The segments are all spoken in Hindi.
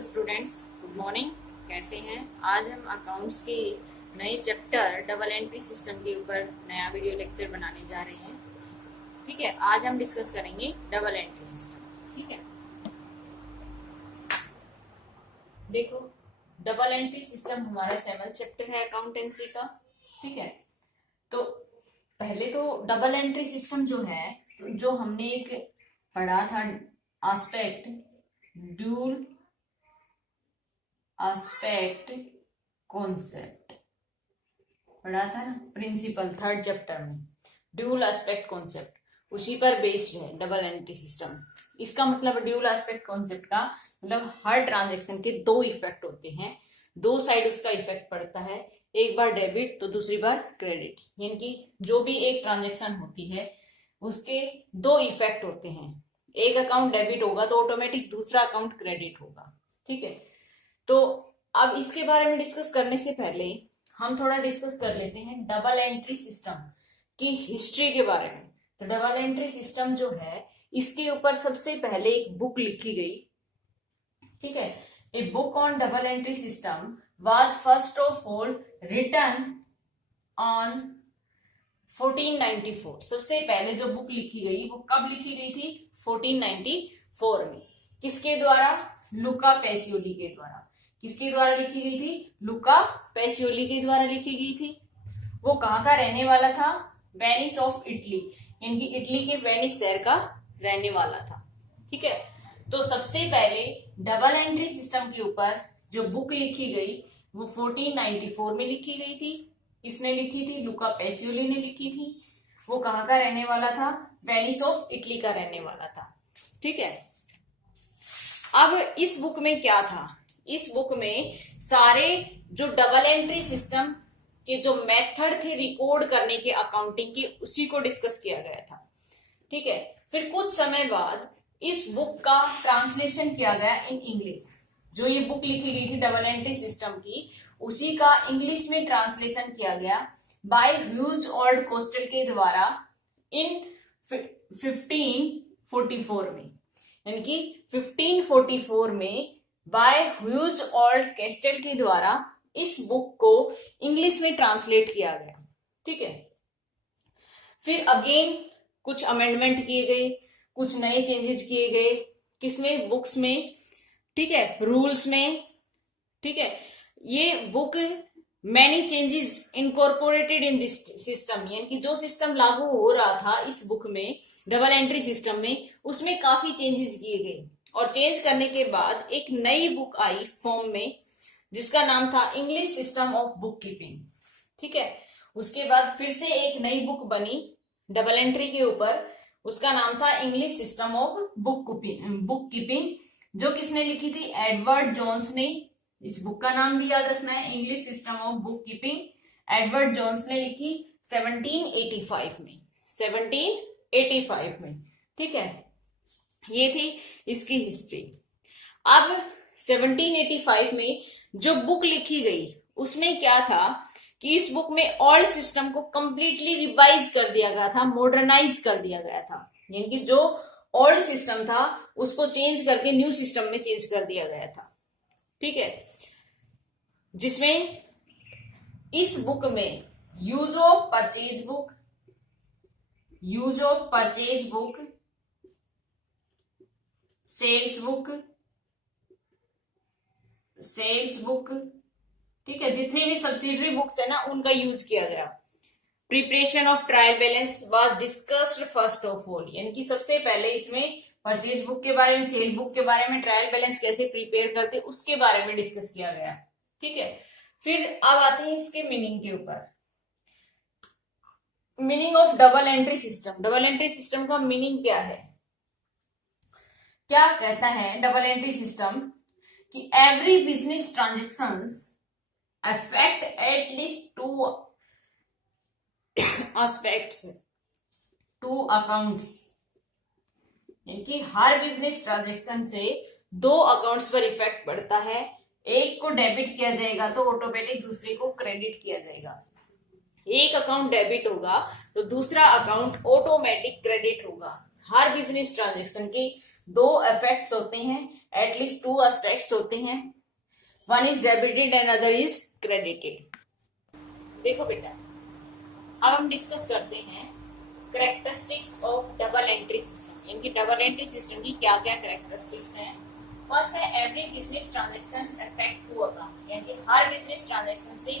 Hello students, good morning. कैसे हैं? आज हम अकाउंट्स के नए चैप्टर डबल एंट्री सिस्टम के ऊपर नया वीडियो लेक्चर बनाने जा रहे हैं। ठीक है, आज हम डिस्कस करेंगे डबल एंट्री सिस्टम। ठीक है, देखो, डबल एंट्री सिस्टम हमारा 7th चैप्टर है अकाउंटेंसी का। ठीक है, तो पहले तो डबल एंट्री सिस्टम जो है, जो हमने एक पढ़ा था एस्पेक्ट, ड्यूल एस्पेक्ट कॉन्सेप्ट पढ़ा था ना, प्रिंसिपल 3rd चैप्टर में। ड्यूल एस्पेक्ट कॉन्सेप्ट उसी पर बेस्ड है डबल एंट्री सिस्टम। इसका मतलब ड्यूल एस्पेक्ट कॉन्सेप्ट का मतलब हर ट्रांजैक्शन के दो इफेक्ट होते हैं, दो साइड उसका इफेक्ट पड़ता है, एक बार डेबिट तो दूसरी बार क्रेडिट। यानी कि जो भी एक ट्रांजैक्शन होती है उसके दो इफेक्ट होते हैं। एक अकाउंट डेबिट होगा तो ऑटोमेटिक दूसरा अकाउंट क्रेडिट होगा। ठीक है, तो अब इसके बारे में डिस्कस करने से पहले हम थोड़ा डिस्कस कर लेते हैं डबल एंट्री सिस्टम की हिस्ट्री के बारे में। तो डबल एंट्री सिस्टम जो है, इसके ऊपर सबसे पहले एक बुक लिखी गई। ठीक है, a book on double entry system was first of all written on 1494। सबसे पहले जो बुक लिखी गई वो कब लिखी गई थी? 1494 में। किसके द्वारा? लुका पैसियोली के द्वारा। किसके द्वारा लिखी गई थी? लुका पैसियोली के द्वारा लिखी गई थी। वो कहाँ का रहने वाला था? वेनिस ऑफ इटली, यानी कि इटली के वेनिस शहर का रहने वाला था। ठीक है, तो सबसे पहले डबल एंट्री सिस्टम के ऊपर जो बुक लिखी गई वो 1494 में लिखी गई थी। किसने लिखी थी? लुका पैसियोली ने लिखी थी। वो कहाँ का रहने वाला था? वेनिस ऑफ इटली का रहने वाला था। ठीक है, अब इस बुक में क्या था? इस बुक में सारे जो डबल एंट्री सिस्टम के जो मेथड थे रिकॉर्ड करने के अकाउंटिंग के, उसी को डिस्कस किया गया था। ठीक है, फिर कुछ समय बाद इस बुक का ट्रांसलेशन किया गया इन इंग्लिश। जो ये बुक लिखी गई थी डबल एंट्री सिस्टम की, उसी का इंग्लिश में ट्रांसलेशन किया गया बाय ह्यूज ओल्ड कोस्टल के द्वारा इन 1544 में। यानी कि 1544 में बाय ह्यूज ओल्ड कैस्टल के द्वारा इस बुक को इंग्लिश में ट्रांसलेट किया गया। ठीक है, फिर अगेन कुछ अमेंडमेंट किए गए, कुछ नए चेंजेस किए गए। किसमें? बुक्स में। ठीक है, रूल्स में। ठीक है, ये book many changes incorporated in this system, यानी कि जो सिस्टम लागू हो रहा था इस बुक में, डबल एंट्री सिस्टम में, उसमें काफी चेंजेस किए गए। और चेंज करने के बाद एक नई बुक आई फॉर्म में, जिसका नाम था English system of book keeping. ठीक है, उसके बाद फिर से एक नई बुक बनी डबल एंट्री के ऊपर, उसका नाम था English system of book keeping. जो किसने लिखी थी? एडवर्ड जोन्स ने। इस बुक का नाम भी याद रखना है, English system of book keeping. Edward Jones ने लिखी 1785 में। 1785 में। ठीक है, ये थी इसकी हिस्ट्री। अब 1785 में जो बुक लिखी गई उसमें क्या था कि इस बुक में ओल्ड सिस्टम को कंप्लीटली रिवाइज कर दिया गया था, मॉडर्नाइज कर दिया गया था। यानी कि जो ओल्ड सिस्टम था उसको चेंज करके न्यू सिस्टम में चेंज कर दिया गया था। ठीक है, जिसमें इस बुक में use of purchase book, sales book, ठीक है, जितने भी सब्सिडरी बुक्स है ना, उनका यूज किया गया। Preparation of trial balance was discussed first of all, यानी कि सबसे पहले इसमें परचेज बुक के बारे में, सेल बुक के बारे में, ट्रायल बैलेंस कैसे प्रिपेयर करते उसके बारे में डिस्कस किया गया। ठीक है, फिर अब आते हैं इसके मीनिंग के ऊपर। Meaning of double entry system. Double entry system का मीनिंग क्या है? क्या कहता है डबल एंट्री सिस्टम कि every business transactions affect at least two aspects, two accounts. यानी कि हर बिजनेस ट्रांजेक्शन से दो अकाउंट्स पर इफेक्ट पड़ता है। एक को डेबिट किया जाएगा तो ऑटोमेटिक दूसरे को क्रेडिट किया जाएगा। एक अकाउंट डेबिट होगा तो दूसरा अकाउंट ऑटोमेटिक क्रेडिट होगा। हर बिजनेस ट्रांजेक्शन की दो इफेक्ट्स होते हैं, एटलीस्ट टू एस्पेक्ट्स होते हैं, one is debited and other is credited. देखो बेटा, अब हम डिस्कस करते हैं characteristics of double entry system. इनकी डबल एंट्री सिस्टम की क्या क्या कैरेक्टरिस्टिक्स हैं। फर्स्ट है every business transaction affect two account, यानी कि हर बिजनेस ट्रांजैक्शन से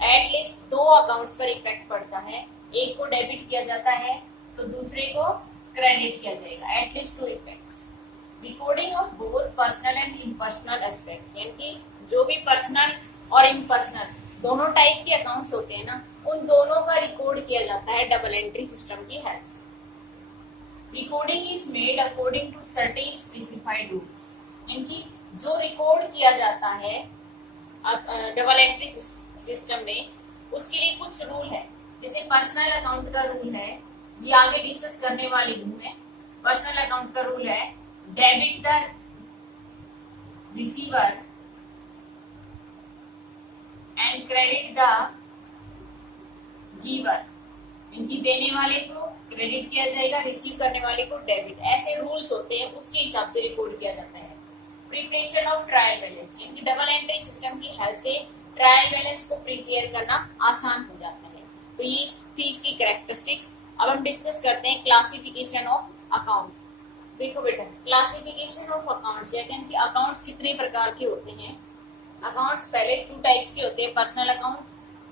एटलीस्ट दो अकाउंट्स पर इफेक्ट पड़ता है। एक को डेबिट किया जाता है तो दूसरे को क्रेडिट किया जाएगा, at least to effects. Recording of both personal and impersonal aspect, यानी कि जो भी पर्सनल और इम्पर्सनल दोनों टाइप के अकाउंट्स होते हैं ना, उन दोनों का रिकॉर्ड किया जाता है डबल एंट्री सिस्टम की हेल्प से। Recording is made according to certain specified rules, इनकी जो रिकॉर्ड किया जाता है डबल एंट्री सिस्टम में, उसके लिए कुछ रूल है। जैसे पर्सनल अकाउंट का रूल है, ये आगे डिस्कस करने वाली हूं मैं। पर्सनल अकाउंट का रूल है debit the receiver and credit the giver, इनकी देने वाले को क्रेडिट किया जाएगा, रिसीव करने वाले को डेबिट। ऐसे रूल्स होते हैं, उसके हिसाब से रिकॉर्ड किया जाता है। प्रिपरेशन ऑफ ट्रायल बैलेंस, इनकी डबल एंट्री सिस्टम की हेल्प से ट्रायल बैलेंस को प्रिपेयर करना आसान हो जाता है। तो ये थी इसकी कैरेक्टरिस्टिक्स। अब हम डिस्कस करते हैं क्लासिफिकेशन ऑफ अकाउंट। देखो बेटा, क्लासिफिकेशन ऑफ अकाउंट्स, यानी कि अकाउंट्स कितने प्रकार के होते हैं। अकाउंट्स पहले टू टाइप्स के होते हैं, पर्सनल अकाउंट,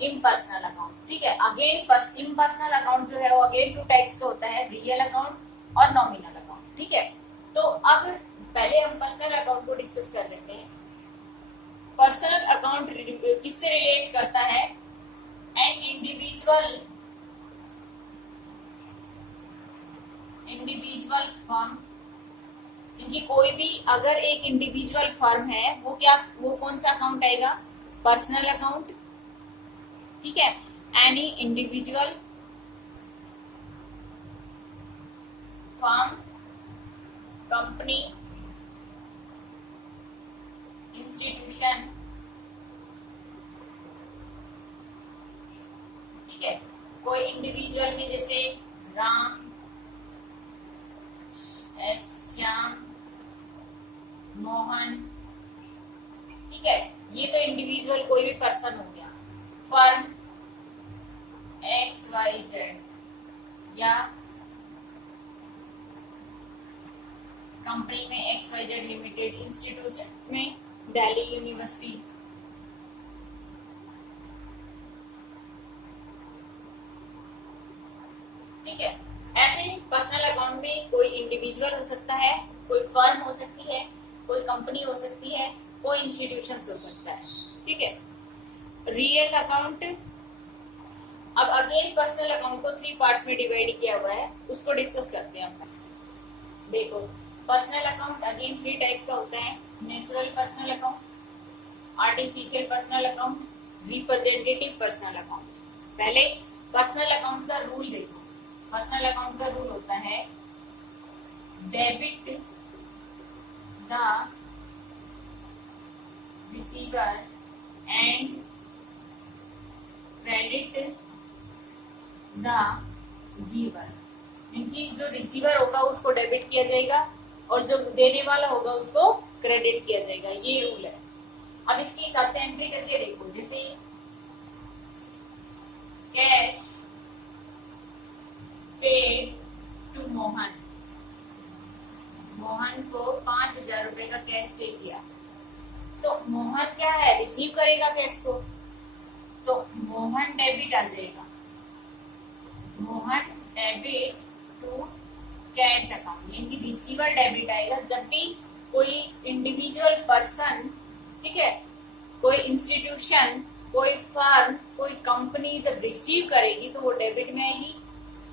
इम्पर्सनल अकाउंट। ठीक है, अगेन इम्पर्सनल अकाउंट जो है वो अगेन टू टाइप्स का होता है, रियल अकाउंट और नॉमिनल अकाउंट। ठीक है, तो अब पहले हम पर्सनल अकाउंट को डिस्कस कर लेते हैं। पर्सनल अकाउंट किससे रिलेट करता है, एन इंडिविजुअल फर्म, इनकी कोई भी अगर एक इंडिविजुअल फर्म है, वो कौन सा अकाउंट आएगा, पर्सनल अकाउंट। ठीक है, any individual firm, company, institution. ठीक है, कोई इंडिविजुअल में जैसे राम, श्याम, मोहन। ठीक है, ये तो इंडिविजुअल कोई भी पर्सन हो गया। फर्म XYZ या कंपनी में XYZ लिमिटेड, इंस्टीट्यूशन में दिल्ली यूनिवर्सिटी। ठीक है, ऐसे ही पर्सनल अकाउंट में कोई इंडिविजुअल हो सकता है, कोई फर्म हो सकती है, कोई कंपनी हो सकती है, कोई इंस्टीट्यूशन हो सकता है। ठीक है, रियल अकाउंट, अब अगेन पर्सनल अकाउंट को 3 पार्ट्स में डिवाइड किया हुआ है, उसको डिस्कस करते हैं हम। देखो, पर्सनल अकाउंट अगेन 3 टाइप का होता है, natural personal account, artificial personal account, representative personal account. पहले पर्सनल अकाउंट का रूल देखो। पर्सनल अकाउंट का रूल होता है debit the receiver and credit the giver, इनकी जो रिसीवर होगा उसको डेबिट किया जाएगा और जो देने वाला होगा उसको क्रेडिट किया जाएगा, ये रूल है। अब इसके हिसाब से एंट्री करके देखो, जैसे cash paid to Mohan, Mohan को 5,000 रुपए का कैश पे किया, तो मोहन क्या है, रिसीव करेगा कैश को, तो मोहन डेबिट आ जाएगा, Mohan debit to cash account, यानी रिसीवर डेबिट आएगा। जब भी कोई इंडिविजुअल पर्सन, ठीक है, कोई इंस्टीट्यूशन, कोई फर्म, कोई कंपनी जब रिसीव करेगी तो वो डेबिट में आएगी।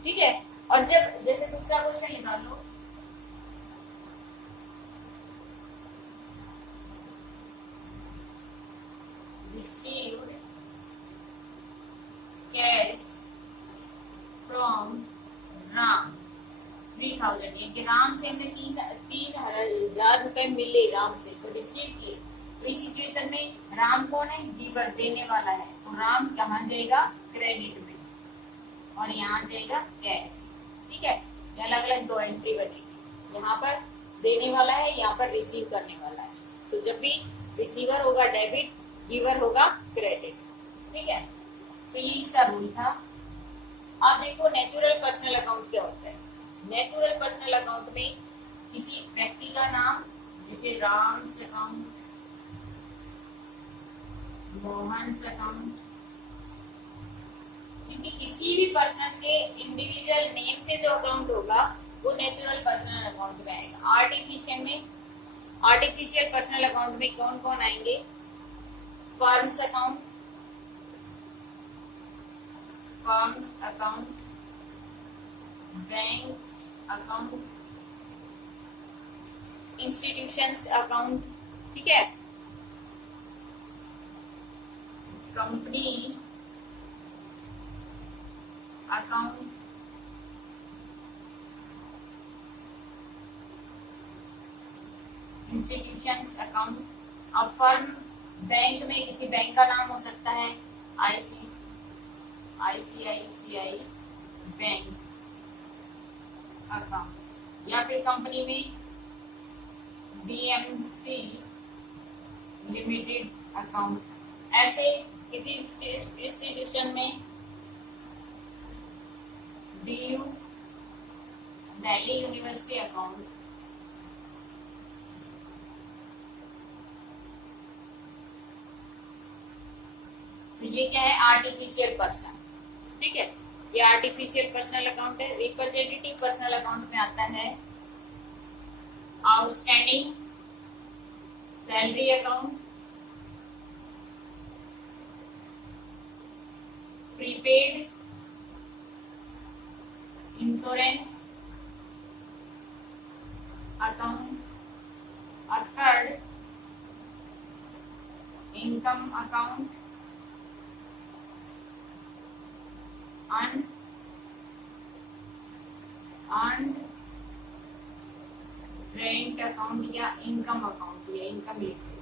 ठीक है, और जब जैसे दूसरा क्वेश्चन निकाल लो, received cash from राम 3,000, ये कि राम से हमें 3,000 रुपए मिले राम से, तो रिसीव किए। तो इस सिचुएशन में राम कौन है, गिवर, देने वाला है, तो राम कहाँ जाएगा, क्रेडिट में, और यहाँ जाएगा कैश। ठीक है, ये अलग अलग 2 एंट्री बनेगी। यहाँ पर देने वाला है, यहाँ पर रिसीव करने वाला है। तो जब भी रिसीवर होगा डेबिट, गिवर होगा क्रेडिट। ठीक है, तो ये इसका रूल था। अब देखो नेचुरल पर्सनल अकाउंट क्या होता है। नेचुरल पर्सनल अकाउंट में किसी व्यक्ति का नाम, जैसे राम्स अकाउंट, मोहन्स अकाउंट, क्योंकि किसी भी पर्सन के इंडिविजुअल नेम से जो अकाउंट होगा वो नेचुरल पर्सनल अकाउंट में आएगा। आर्टिफिशियल पर्सनल अकाउंट में कौन कौन आएंगे? Firms account, banks account, institutions account, ठीक है, कंपनी अकाउंट, इंस्टीट्यूशंस अकाउंट। अब फर्म, बैंक में किसी बैंक का नाम हो सकता है आईसीआईसीआई बैंक अकाउंट, या फिर कंपनी में बीएमसी लिमिटेड अकाउंट। ऐसे किसी इंस्टीट्यूशन में डीयू दिल्ली यूनिवर्सिटी अकाउंट, तो ये क्या है? Artificial person. ठीक है, ये आर्टिफिशियल पर्सनल अकाउंट है। रिप्रेजेंटेटिव पर्सनल अकाउंट में आता है outstanding salary account, prepaid insurance account, authored income account, earned rent account या इनकम अकाउंट या इनकम लिखिए।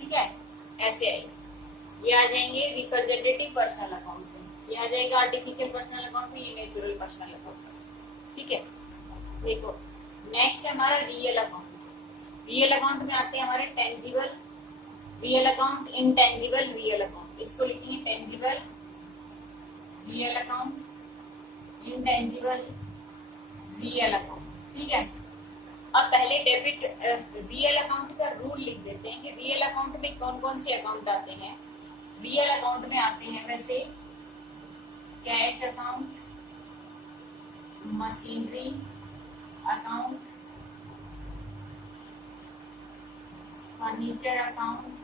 ठीक है, ऐसे आएंगे, ये आ जाएंगे रिप्रेजेंटेटिव पर्सनल अकाउंट में, ये आ जाएगा आर्टिफिशियल पर्सनल अकाउंट में, ये नेचुरल पर्सनल अकाउंट में। ठीक है, देखो नेक्स्ट है हमारा रियल अकाउंट। रियल अकाउंट में आते हैं हमारे tangible real account, intangible real account. इसको लिखेंगे tangible real account, intangible real account. ठीक है, अब पहले डेबिट रियल अकाउंट का रूल लिख देते हैं कि रियल अकाउंट में कौन कौन से अकाउंट आते हैं। रियल अकाउंट में आते हैं वैसे cash account, machinery account, furniture account,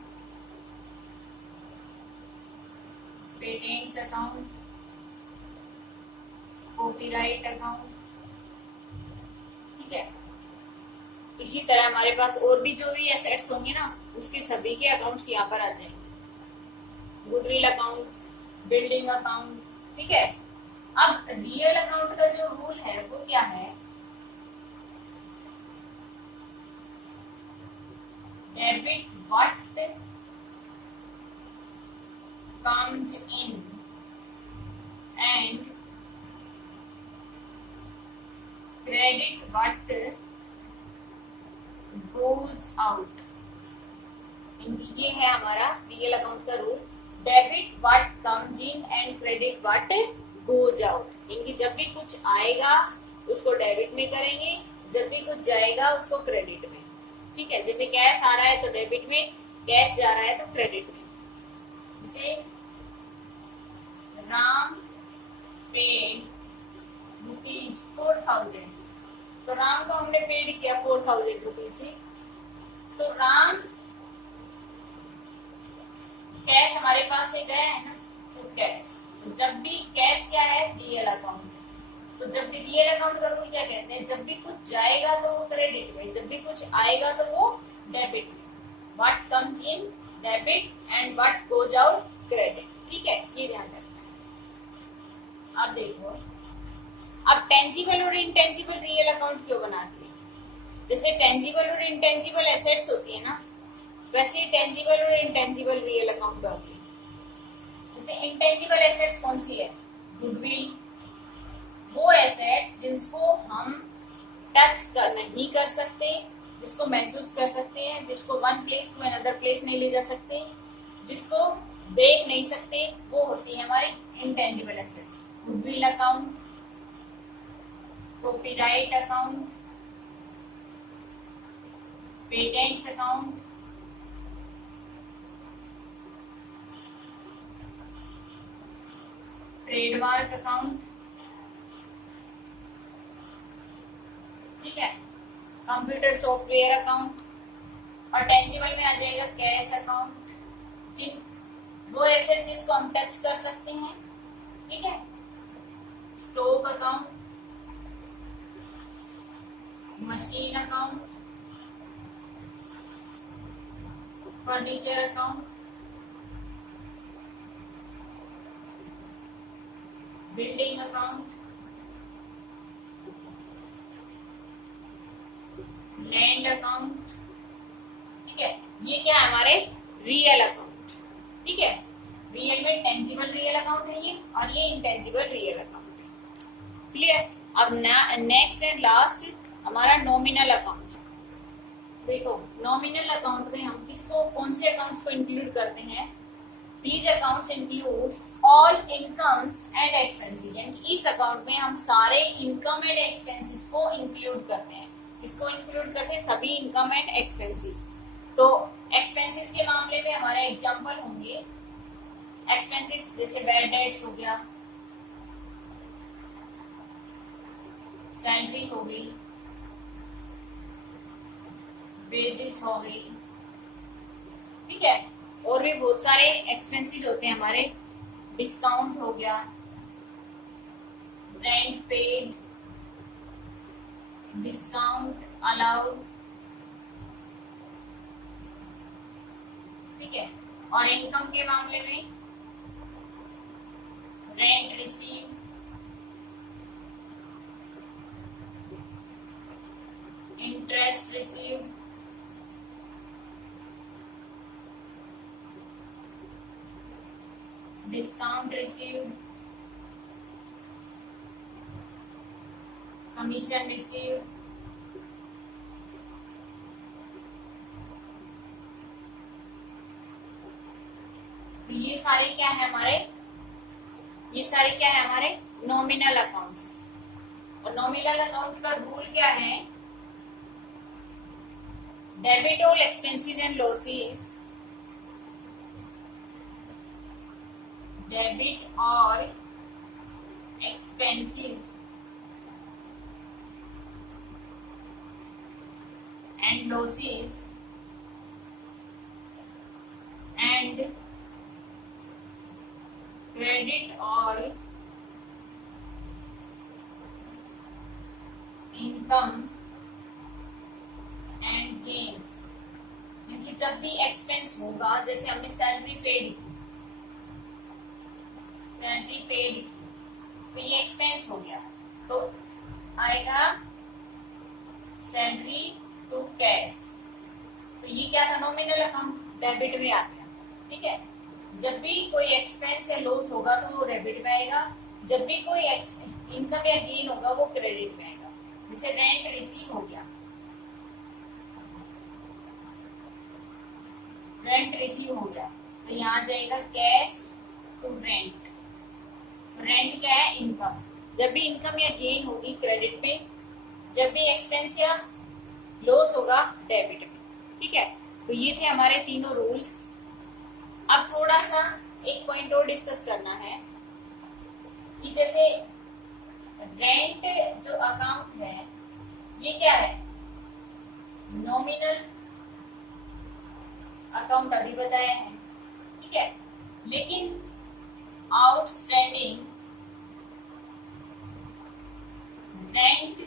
patents account, copyright account. ठीक है, इसी तरह हमारे पास और भी जो भी एसेट्स होंगे ना, उसके सभी के अकाउंट्स यहाँ पर आ जाएंगे। Goodwill account, building account. ठीक है, अब रियल अकाउंट का जो रूल है वो क्या है? Debit what comes in and credit what goes out। ये है हमारा रियल अकाउंट का rule. Debit what comes in and credit what goes out. इनकी जब भी कुछ आएगा उसको डेबिट में करेंगे, जब भी कुछ जाएगा उसको क्रेडिट में। ठीक है, जैसे कैश आ रहा है तो डेबिट में, कैश जा रहा है तो क्रेडिट में। जैसे राम पेड ₹4000, तो राम को हमने पेड किया 4000 रुपीज से, तो राम कैश हमारे पास से गया है ना, तो कैश। तो जब भी कैश क्या है? Real account. तो जब भी रियल अकाउंट का रूल क्या कहते हैं? जब भी कुछ जाएगा तो वो क्रेडिट में, जब भी कुछ आएगा तो वो डेबिट में। What comes in debit and what goes out credit. ठीक है, ये ध्यान रखना है। अब देखो, अब टेंजिबल और इनटेंजिबल रियल अकाउंट क्यों बनाते हैं? जैसे टेंजिबल और इनटेंजिबल एसेट्स होती है ना, वैसे टेंजिबल और इनटेंजिबल रियल अकाउंट होती है। जैसे इंटेंजिबल एसेट्स कौन सी है? गुडविल, वो एसेट्स जिसको हम टच कर नहीं कर सकते, जिसको महसूस कर सकते हैं, जिसको one place to another place नहीं ले जा सकते, जिसको देख नहीं सकते, वो होती है हमारी intangible assets. Goodwill account, copyright account, patents account, trademark account, ठीक है, कंप्यूटर सॉफ्टवेयर अकाउंट, और टेंजिबल में आ जाएगा कैश अकाउंट, जिन वो एसेट्स जिसको हम टच कर सकते हैं, ठीक है, stock account, machine account, furniture account, building account, land account, ठीक है। ये क्या है हमारे रियल अकाउंट, ठीक है। रियल में टेंजिबल रियल अकाउंट है ये, और ये इंटेंजिबल रियल अकाउंट है। क्लियर। अब नेक्स्ट एंड लास्ट हमारा नॉमिनल अकाउंट। देखो नॉमिनल अकाउंट में हम किसको, कौन से अकाउंट्स को इंक्लूड करते हैं? These accounts includes all incomes and expenses, यानी इस अकाउंट में हम सारे इनकम एंड एक्सपेंसेस को इंक्लूड करते हैं। इसको इंक्लूड करते हैं सभी इनकम एंड एक्सपेंसेस। तो एक्सपेंसेस के मामले में हमारे एग्जांपल होंगे एक्सपेंसेस जैसे बैड डेट्स हो गया, सैलरी हो गई, वेजेस हो गई, ठीक है। और भी बहुत सारे एक्सपेंसेस होते हैं हमारे, डिस्काउंट हो गया, रेंट पेड, डिस्काउंट अलाउड, ठीक है। और इनकम के मामले में rent receive, interest receive, discount receive, commission receive, तो ये सारे क्या है हमारे, ये सारे क्या है हमारे नॉमिनल अकाउंट्स। और नॉमिनल अकाउंट का रूल क्या है? Debit all expenses and losses, debit और expenses and losses and credit or income and gains, क्योंकि जब भी एक्सपेंस होगा, जैसे हमने सैलरी पेड, तो ये एक्सपेंस हो गया, तो आएगा सैलरी टू कैश, तो ये क्या था नॉमिनल अकाउंट, डेबिट में आ गया, ठीक है। जब भी कोई एक्सपेंस या लॉस होगा तो वो डेबिट में आएगा, जब भी कोई इनकम या गेन होगा वो क्रेडिट में आएगा। जैसे रेंट रिसीव हो गया, रेंट रिसीव हो गया तो यहाँ जाएगा कैश टू रेंट। रेंट क्या है? इनकम। जब भी इनकम या गेन होगी क्रेडिट में, जब भी एक्सपेंस या लॉस होगा डेबिट में, ठीक है। तो ये थे हमारे तीनों रूल्स। अब थोड़ा सा एक पॉइंट और डिस्कस करना है कि जैसे रेंट जो अकाउंट है ये क्या है? नॉमिनल अकाउंट अभी बताया है, ठीक है। लेकिन आउटस्टैंडिंग रेंट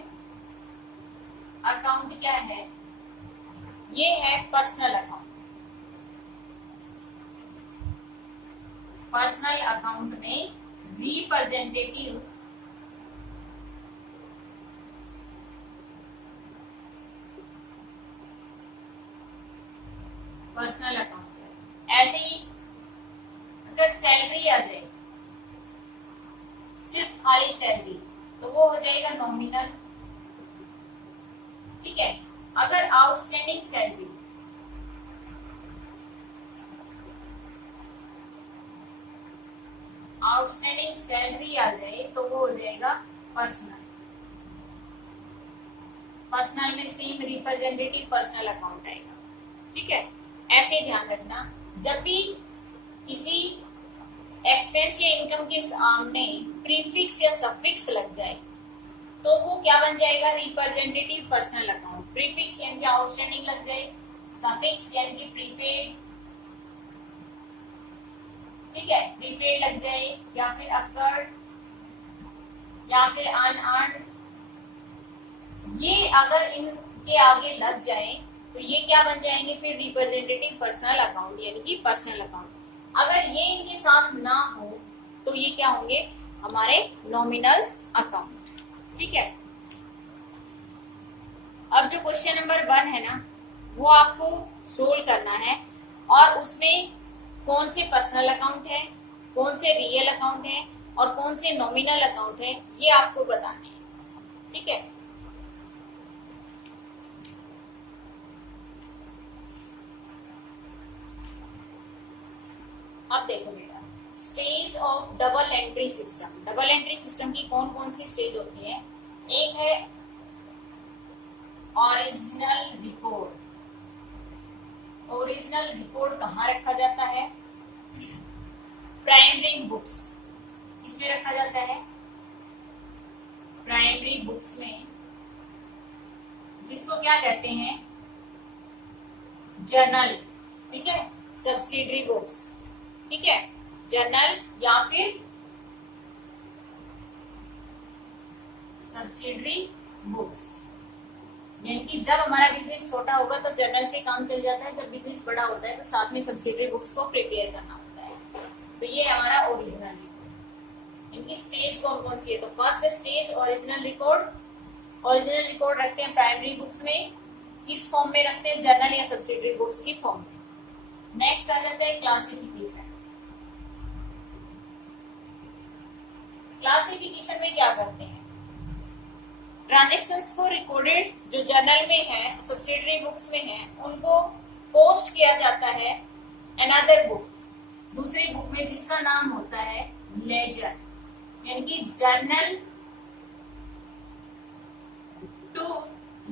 अकाउंट क्या है? ये है पर्सनल अकाउंट। पर्सनल अकाउंट में रिप्रेजेंटेटिव पर्सनल अकाउंट। ऐसे ही अगर सैलरी आ जाए, सिर्फ खाली सैलरी, तो वो हो जाएगा नॉमिनल। ठीक है। अगर आउटस्टैंडिंग सैलरी आ जाए तो वो हो जाएगा पर्सनल। पर्सनल में सेम रिप्रेजेंटेटिव पर्सनल अकाउंट आएगा। ठीक है, ऐसे ध्यान रखना जब भी किसी एक्सपेंस या इनकम के सामने प्रीफिक्स या सफिक्स लग जाए तो वो क्या बन जाएगा, रिप्रेजेंटेटिव पर्सनल अकाउंट। प्रीफिक्स यानी कि आउटस्टैंडिंग लग जाए, सफिक्स यानी कि प्रीपेड, ठीक है, प्रीपेड लग जाए या फिर अकर्ड या फिर अनअर्न्ड, ये अगर इनके आगे लग जाए तो ये क्या बन जाएंगे फिर रिप्रेजेंटेटिव पर्सनल अकाउंट यानी कि पर्सनल अकाउंट। अगर ये इनके साथ ना हो तो ये क्या होंगे, हमारे नॉमिनल्स अकाउंट। ठीक है, अब जो क्वेश्चन नंबर 1 है ना वो आपको सोल्व करना है और उसमें कौन से पर्सनल अकाउंट है, कौन से रियल अकाउंट है और कौन से नॉमिनल अकाउंट है ये आपको बताने हैं। ठीक है, अब देखो बेटा, stage of double entry system. Double entry system की कौन कौन सी स्टेज होती है? एक है ओरिजिनल रिकॉर्ड। ओरिजिनल रिकॉर्ड कहाँ रखा जाता है? Primary books. किसमें रखा जाता है? प्राइमरी बुक्स में, जिसको क्या कहते हैं, जर्नल। ठीक है, सब्सिडरी बुक्स। ठीक है, जर्नल या फिर सब्सिडरी बुक्स। यानी कि जब हमारा बिजनेस छोटा होगा तो जर्नल से काम चल जाता है, जब बिजनेस बड़ा होता है तो साथ में सब्सिडरी बुक्स को प्रिपेयर करना होता है। तो ये हमारा ओरिजिनल रिकॉर्ड। इनकी स्टेज कौन कौन सी है? तो first stage original record. Original record रखते हैं प्राइमरी बुक्स में, किस फॉर्म में रखते हैं? जर्नल या सब्सिडरी बुक्स की फॉर्म में। नेक्स्ट आ जाता है क्लासिफिकेशन। क्लासिफिकेशन में क्या करते हैं? ट्रांजेक्शन्स को रिकॉर्डेड जो जर्नल में है, सब्सिडरी बुक्स में है, उनको पोस्ट किया जाता है अनदर बुक, दूसरी बुक में, जिसका नाम होता है लेजर। यानी कि जर्नल टू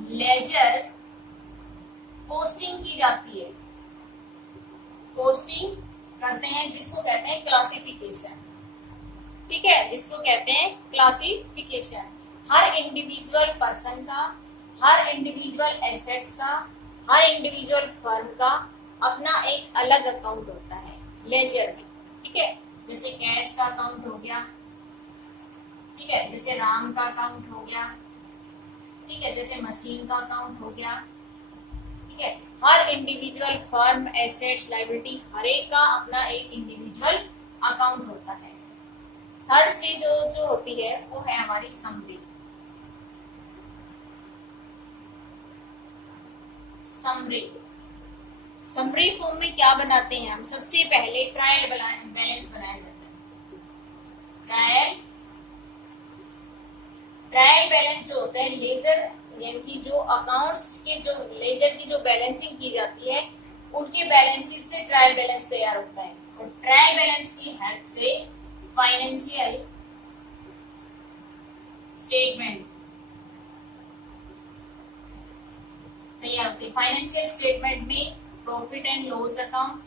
लेजर पोस्टिंग की जाती है। पोस्टिंग करते हैं जिसको कहते हैं क्लासिफिकेशन। ठीक है, जिसको कहते हैं क्लासिफिकेशन। हर इंडिविजुअल पर्सन का, हर इंडिविजुअल एसेट्स का, हर इंडिविजुअल फर्म का अपना एक अलग अकाउंट होता है लेजर में। ठीक है, जैसे कैश का अकाउंट हो गया, ठीक है, जैसे राम का अकाउंट हो गया, ठीक है, जैसे मशीन का अकाउंट हो गया। ठीक है, हर इंडिविजुअल फर्म, एसेट्स, लायबिलिटी, हर एक का अपना एक इंडिविजुअल अकाउंट होता है। थर्ड स्टेज जो होती है वो है हमारी समरी। समरी, समरी फॉर्म में क्या बनाते हैं हम? सबसे पहले ट्रायल बैलेंस बनाया जाता है। ट्रायल बैलेंस जो होता है लेजर, यानी कि जो अकाउंट्स के जो लेजर की जो बैलेंसिंग की जाती है उनके बैलेंस शीट से ट्रायल बैलेंस तैयार होता है। और ट्रायल बैलेंस की हेल्प से फाइनेंशियल स्टेटमेंट तैयार होती है। फाइनेंशियल स्टेटमेंट में profit and loss account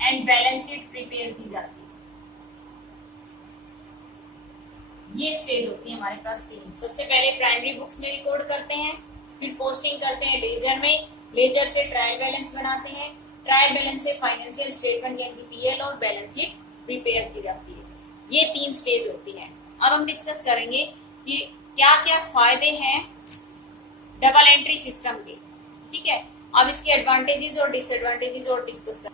and balance sheet prepare की जाती है। ये स्टेज होती है हमारे पास 3। सबसे पहले प्राइमरी बुक्स में रिकॉर्ड करते हैं, फिर पोस्टिंग करते हैं लेजर में, लेजर से ट्रायल बैलेंस बनाते हैं, ट्रायल बैलेंस से फाइनेंशियल स्टेटमेंट यानी पीएल और बैलेंस शीट प्रिपेयर की जाती है। ये 3 स्टेज होती है। अब हम डिस्कस करेंगे कि क्या क्या फायदे हैं डबल एंट्री सिस्टम के। ठीक है, अब इसके एडवांटेजेस और डिसएडवांटेजेस और डिस्कस करें।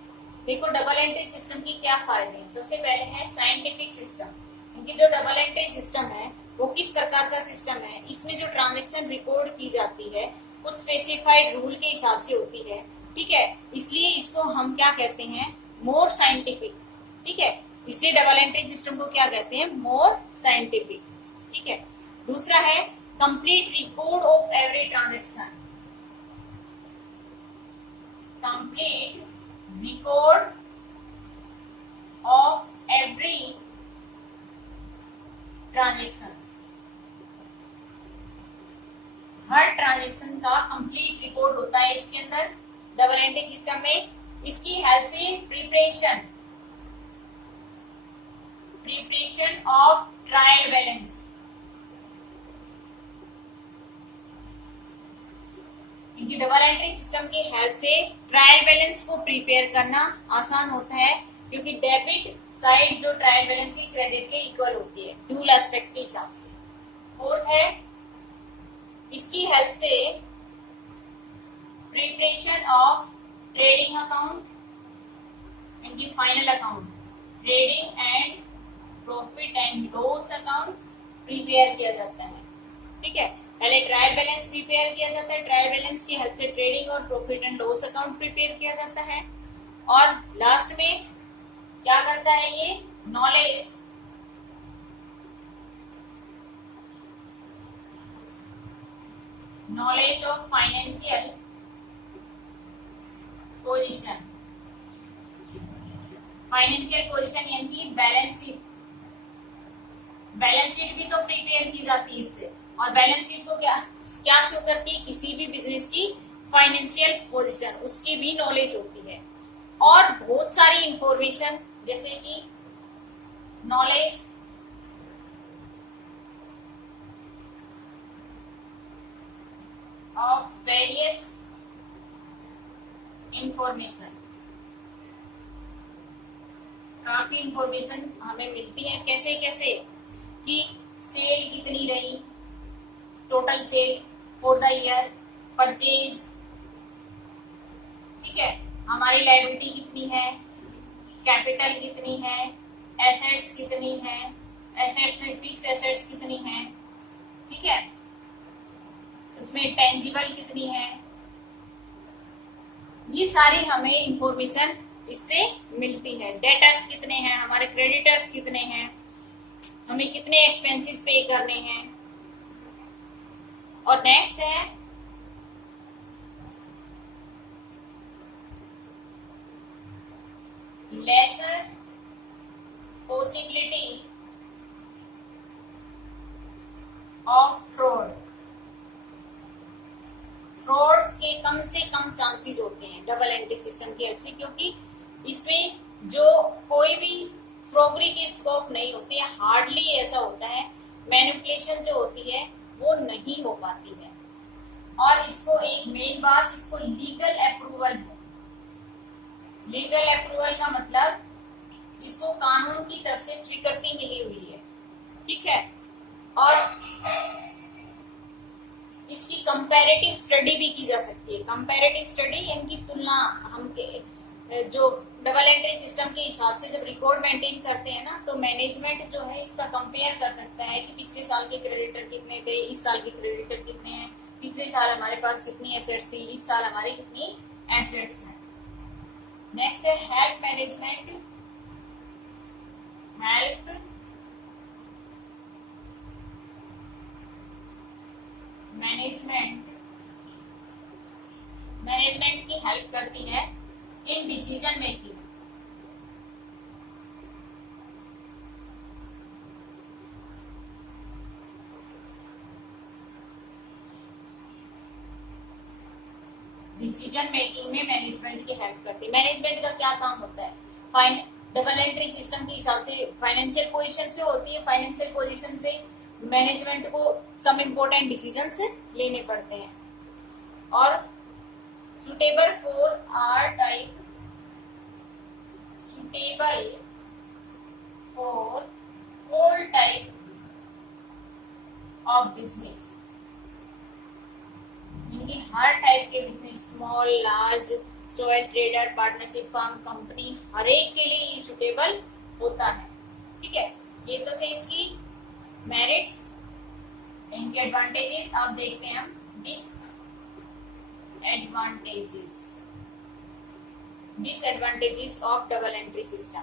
देखो डबल एंट्री सिस्टम की क्या फायदे हैं। सबसे पहले है साइंटिफिक सिस्टम। इनकी जो डबल एंट्री सिस्टम है वो किस प्रकार का सिस्टम है? इसमें जो ट्रांजैक्शन रिकॉर्ड की जाती है कुछ स्पेसिफाइड रूल के हिसाब से होती है। ठीक है, इसलिए इसको हम क्या कहते हैं? More scientific. ठीक है, इसलिए डबल एंट्री सिस्टम को क्या कहते हैं? More scientific. ठीक है, दूसरा है complete record of every transaction, complete record of every transaction, her transaction का कंप्लीट रिकॉर्ड होता है इसके अंदर डबल एंट्री सिस्टम में। इसकी हेल्प से प्रिपरेशन ऑफ ट्रायल बैलेंस, इनकी डबल एंट्री सिस्टम की हेल्प से ट्रायल बैलेंस को प्रिपेयर करना आसान होता है, क्योंकि डेबिट साइड जो ट्रायल बैलेंस की क्रेडिट के इक्वल होती है ड्यूल एस्पेक्ट के हिसाब से। फोर्थ है, इसकी हेल्प से प्रिपरेशन ऑफ ट्रेडिंग अकाउंट, इनकी final account, trading and profit and loss account prepare किया जाता है। ठीक है, पहले ट्रायल बैलेंस प्रिपेयर किया जाता है, ट्रायल बैलेंस की हेल्प से ट्रेडिंग और profit and loss account prepare किया जाता है, और लास्ट में क्या करता है ये knowledge of financial position, financial position यानी बैलेंस शीट, बैलेंस शीट भी तो प्रिपेयर की जाती है इससे, और बैलेंस शीट को क्या शो करती है, किसी भी बिजनेस की फाइनेंशियल पोजीशन, उसकी भी नॉलेज होती है, और बहुत सारी इंफॉर्मेशन जैसे कि नॉलेज ऑफ वेरियस इंफॉर्मेशन, काफी इंफॉर्मेशन हमें मिलती है, कैसे कैसे कि सेल कितनी रही, total sale for the year, purchase, ठीक है, हमारी लायबिलिटी कितनी है, कैपिटल कितनी है, एसेट्स कितनी है, एसेट्स में फिक्स एसेट्स कितनी है, ठीक है, उसमें टेंजिबल कितनी है, ये सारी हमें इंफॉर्मेशन इससे मिलती है। डेटर्स कितने हैं, हमारे क्रेडिटर्स कितने हैं, हमें कितने एक्सपेंसेस पे करने हैं। और नेक्स्ट है lesser possibility of fraud, frauds के कम से कम चांसेस होते हैं डबल एंट्री सिस्टम की हेल्प से, क्योंकि इसमें जो कोई भी फ्रॉडरी की स्कोप नहीं होती है, हार्डली ऐसा होता है, मैनिपुलेशन जो होती है वो नहीं हो पाती है। और इसको एक मेन बात, इसको लीगल अप्रूवल है, लीगल अप्रूवल का मतलब इसको कानून की तरफ से स्वीकृति मिली हुई है, ठीक है, और इसकी कंपैरेटिव स्टडी भी की जा सकती है। कंपैरेटिव स्टडी इनकी तुलना हम जो डबल एंट्री सिस्टम के हिसाब से जब रिकॉर्ड मेंटेन करते हैं ना, तो मैनेजमेंट जो है इसका कंपेयर कर सकता है कि पिछले साल के क्रेडिटर कितने थे, इस साल के क्रेडिटर कितने हैं, पिछले साल हमारे पास कितनी एसेट्स थी, इस साल हमारी कितनी एसेट्स हैं। नेक्स्ट है हेल्प मैनेजमेंट, हेल्प मैनेजमेंट की हेल्प करती है in decision making, decision making में मैनेजमेंट की हेल्प करती है। मैनेजमेंट का क्या काम होता है, डबल एंट्री सिस्टम के हिसाब से फाइनेंशियल पोजीशन से होती है, फाइनेंशियल पोजीशन से मैनेजमेंट को सम इम्पोर्टेंट डिसीजंस लेने पड़ते हैं, और suitable for are type, suitable for all type of business, यानी हर टाइप के business, small large, sole trader, partnership firm, company, हर एक के लिए ये सुटेबल होता है। ठीक है, ये तो थे इसकी मेरिट्स, इनके एडवांटेजेस। अब देखते हैं हम disadvantages of double entry system.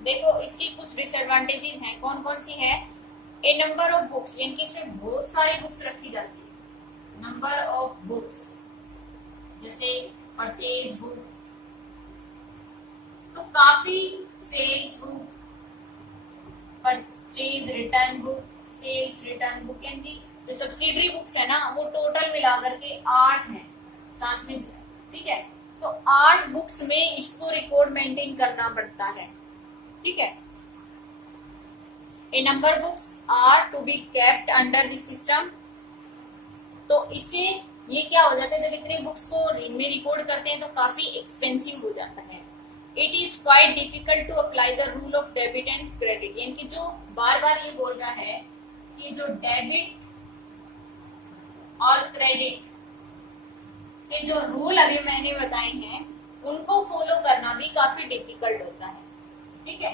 देखो इसकी कुछ डिसएडवांटेजेस हैं, कौन कौन सी है, ए नंबर ऑफ बुक्स, यानी कि इसमें बहुत सारी बुक्स रखी जाती है। नंबर ऑफ बुक्स जैसे परचेज बुक, तो काफी, sales book, purchase return book, sales return book, यानी जो सब्सिडरी बुक्स है ना वो टोटल मिलाकर के 8 है, साथ में, ठीक है। तो 8 बुक्स में इसको रिकॉर्ड मेंटेन करना पड़ता है, ठीक है। A number books are to be kept under this system, तो इससे ये क्या हो जाता है, जब इतने बुक्स को में रिकॉर्ड करते हैं तो काफी एक्सपेंसिव हो जाता है। It is quite difficult to apply the rule of debit and credit, यानी कि जो बार बार ये बोल रहा है कि जो डेबिट और क्रेडिट के जो रूल अभी मैंने बताए हैं उनको फॉलो करना भी काफी डिफिकल्ट होता है, ठीक है,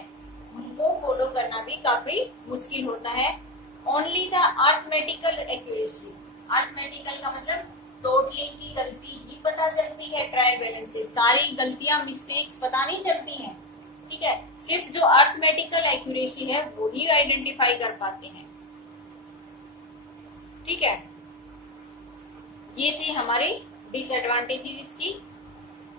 उनको फॉलो करना भी काफी मुश्किल होता है। Only the arithmetical accuracy, arithmetical का मतलब टोटलिंग की गलती ही पता चलती है, ट्रायल बैलेंस से सारी गलतियां मिस्टेक्स पता नहीं चलती हैं, ठीक है, सिर्फ जो अर्थमेटिकल एक्यूरेसी है वो ही आइडेंटिफाई कर पाते हैं, ठीक है। ये थी हमारी डिसएडवांटेजेस इसकी।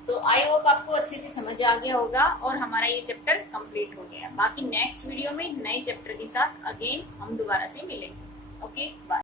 तो आई होप आपको अच्छे से समझ आ गया होगा और हमारा ये चैप्टर कंप्लीट हो गया। बाकी नेक्स्ट वीडियो में नए चैप्टर के साथ अगेन हम दोबारा से मिलेंगे। Okay, bye.